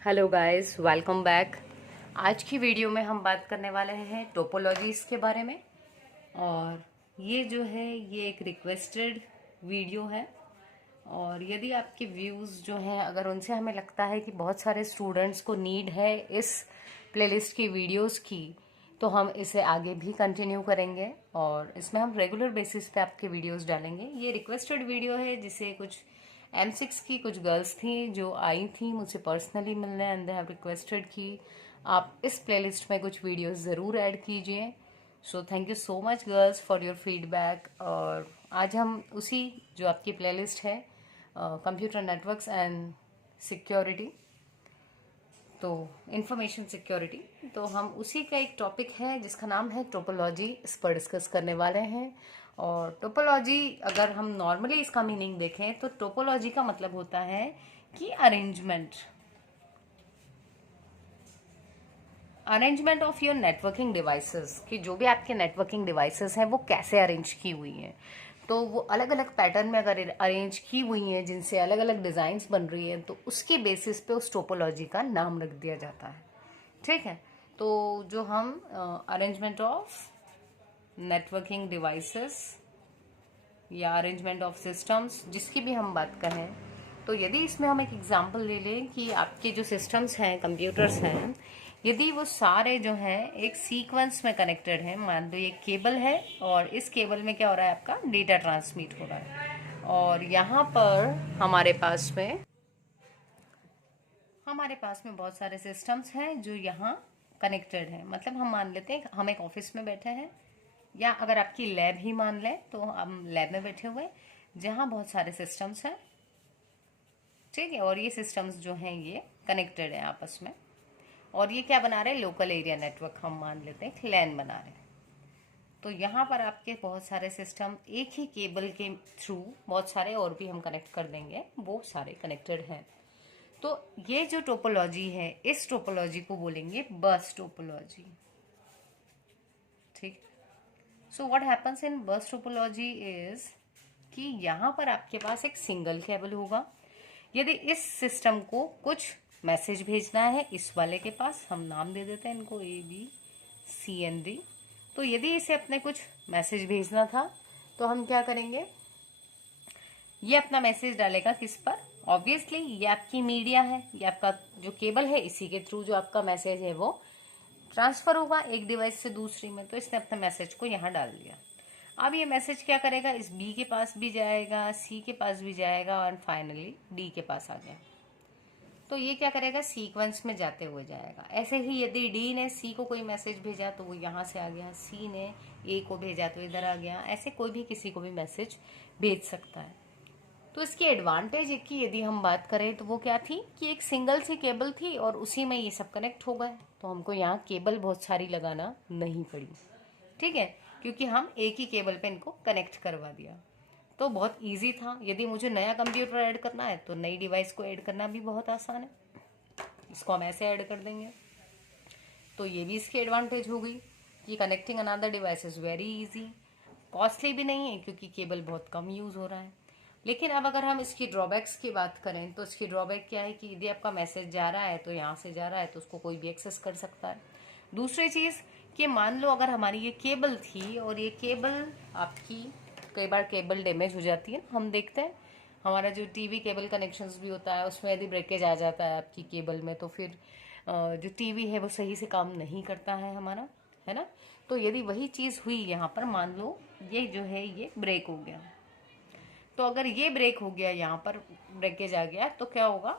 Hello guys, welcome back. आज की video में हम बात करने वाले हैं टोपोलॉजीज के बारे में। और ये जो है ये एक रिक्वेस्टेड वीडियो है। और यदि आपके व्यूज़ जो हैं अगर उनसे हमें लगता है कि बहुत सारे स्टूडेंट्स को नीड है इस प्लेलिस्ट की वीडियोस की, तो हम इसे आगे भी कंटिन्यू करेंगे और इसमें हम रेगुलर बेसिस पे आपके वीडियोस डालेंगे। ये रिक्वेस्टेड वीडियो है जिसे कुछ M6 की कुछ गर्ल्स थी जो आई थी मुझसे पर्सनली मिलने, एंड दे हैव रिक्वेस्टेड कि आप इस प्लेलिस्ट में कुछ वीडियोस ज़रूर ऐड कीजिए। So thank you so much girls for your feedback. और आज हम उसी जो आपकी प्लेलिस्ट है कंप्यूटर नेटवर्क्स एंड सिक्योरिटी, तो इंफॉर्मेशन सिक्योरिटी, तो हम उसी का एक टॉपिक है जिसका नाम है टोपोलॉजी, इस पर डिस्कस करने वाले हैं। और टोपोलॉजी अगर हम नॉर्मली इसका मीनिंग देखें तो टोपोलॉजी का मतलब होता है कि arrangement of your networking devices, कि जो भी आपके नेटवर्किंग डिवाइसेस हैं वो कैसे अरेंज की हुई हैं। तो वो अलग अलग पैटर्न में अगर अरेंज की हुई हैं जिनसे अलग अलग डिज़ाइंस बन रही हैं तो उसके बेसिस पे उस टोपोलॉजी का नाम रख दिया जाता है। ठीक है, तो जो हम अरेंजमेंट ऑफ नेटवर्किंग डिवाइसेस या अरेंजमेंट ऑफ सिस्टम्स जिसकी भी हम बात करें, तो यदि इसमें हम एक एग्जांपल ले लें कि आपके जो सिस्टम्स हैं, कंप्यूटर्स हैं, यदि वो सारे जो हैं एक सीक्वेंस में कनेक्टेड हैं, मान लो ये केबल है और इस केबल में क्या हो रहा है, आपका डेटा ट्रांसमिट हो रहा है। और यहाँ पर हमारे पास में बहुत सारे सिस्टम्स हैं जो यहाँ कनेक्टेड हैं। मतलब हम मान लेते हैं हम एक ऑफिस में बैठे हैं, या अगर आपकी लैब ही मान लें तो हम लैब में बैठे हुए जहाँ बहुत सारे सिस्टम्स हैं। ठीक है, और ये सिस्टम्स जो हैं ये कनेक्टेड हैं आपस में, और ये क्या बना रहे हैं, लोकल एरिया नेटवर्क हम मान लेते हैं, लैन बना रहे हैं। तो यहाँ पर आपके बहुत सारे सिस्टम एक ही केबल के थ्रू, बहुत सारे और भी हम कनेक्ट कर देंगे, वो सारे कनेक्टेड हैं। तो ये जो टोपोलॉजी है इस टोपोलॉजी को बोलेंगे बस टोपोलॉजी। ठीक, सो व्हाट हैपन्स इन बस टोपोलॉजी इज कि यहाँ पर आपके पास एक सिंगल केबल होगा। यदि इस सिस्टम को कुछ मैसेज भेजना है इस वाले के पास, हम नाम दे देते हैं इनको ABCND। तो यदि इसे अपने कुछ मैसेज भेजना था तो हम क्या करेंगे, ये अपना मैसेज डालेगा किस पर, ऑब्वियसली ये आपकी मीडिया है, ये आपका जो केबल है, इसी के थ्रू जो आपका मैसेज है वो ट्रांसफर होगा एक डिवाइस से दूसरी में। तो इसने अपने मैसेज को यहाँ डाल दिया। अब ये मैसेज क्या करेगा, इस B के पास भी जाएगा, C के पास भी जाएगा और फाइनली D के पास आ गया। तो ये क्या करेगा, सीक्वेंस में जाते हुए जाएगा। ऐसे ही यदि D ने C को कोई मैसेज भेजा तो वो यहाँ से आ गया, C ने A को भेजा तो इधर आ गया। ऐसे कोई भी किसी को भी मैसेज भेज सकता है। तो इसकी एडवांटेज एक की यदि हम बात करें तो वो क्या थी कि एक सिंगल सी केबल थी और उसी में ये सब कनेक्ट हो गए, तो हमको यहाँ केबल बहुत सारी लगाना नहीं पड़ी। ठीक है, क्योंकि हम एक ही केबल पे इनको कनेक्ट करवा दिया। तो बहुत इजी था। यदि मुझे नया कंप्यूटर ऐड करना है तो नई डिवाइस को ऐड करना भी बहुत आसान है, इसको हम ऐसे ऐड कर देंगे। तो ये भी इसकी एडवांटेज हो गई कि connecting another device is very easy, costly भी नहीं है क्योंकि केबल बहुत कम यूज़ हो रहा है। लेकिन अब अगर हम इसकी ड्रॉबैक्स की बात करें तो इसकी ड्रॉबैक क्या है कि यदि आपका मैसेज जा रहा है तो यहाँ से जा रहा है तो उसको कोई भी एक्सेस कर सकता है। दूसरी चीज़ कि मान लो अगर हमारी ये केबल थी और ये केबल आपकी, कई बार केबल डैमेज हो जाती है, हम देखते हैं हमारा जो टीवी केबल कनेक्शंस भी होता है उसमें यदि ब्रेकेज आ जाता है आपकी केबल में तो फिर जो टीवी है वो सही से काम नहीं करता है हमारा, है ना। तो यदि वही चीज़ हुई यहाँ पर, मान लो ये जो है ये ब्रेक हो गया, तो अगर ये ब्रेक हो गया, यहाँ पर ब्रेकेज आ गया, तो क्या होगा,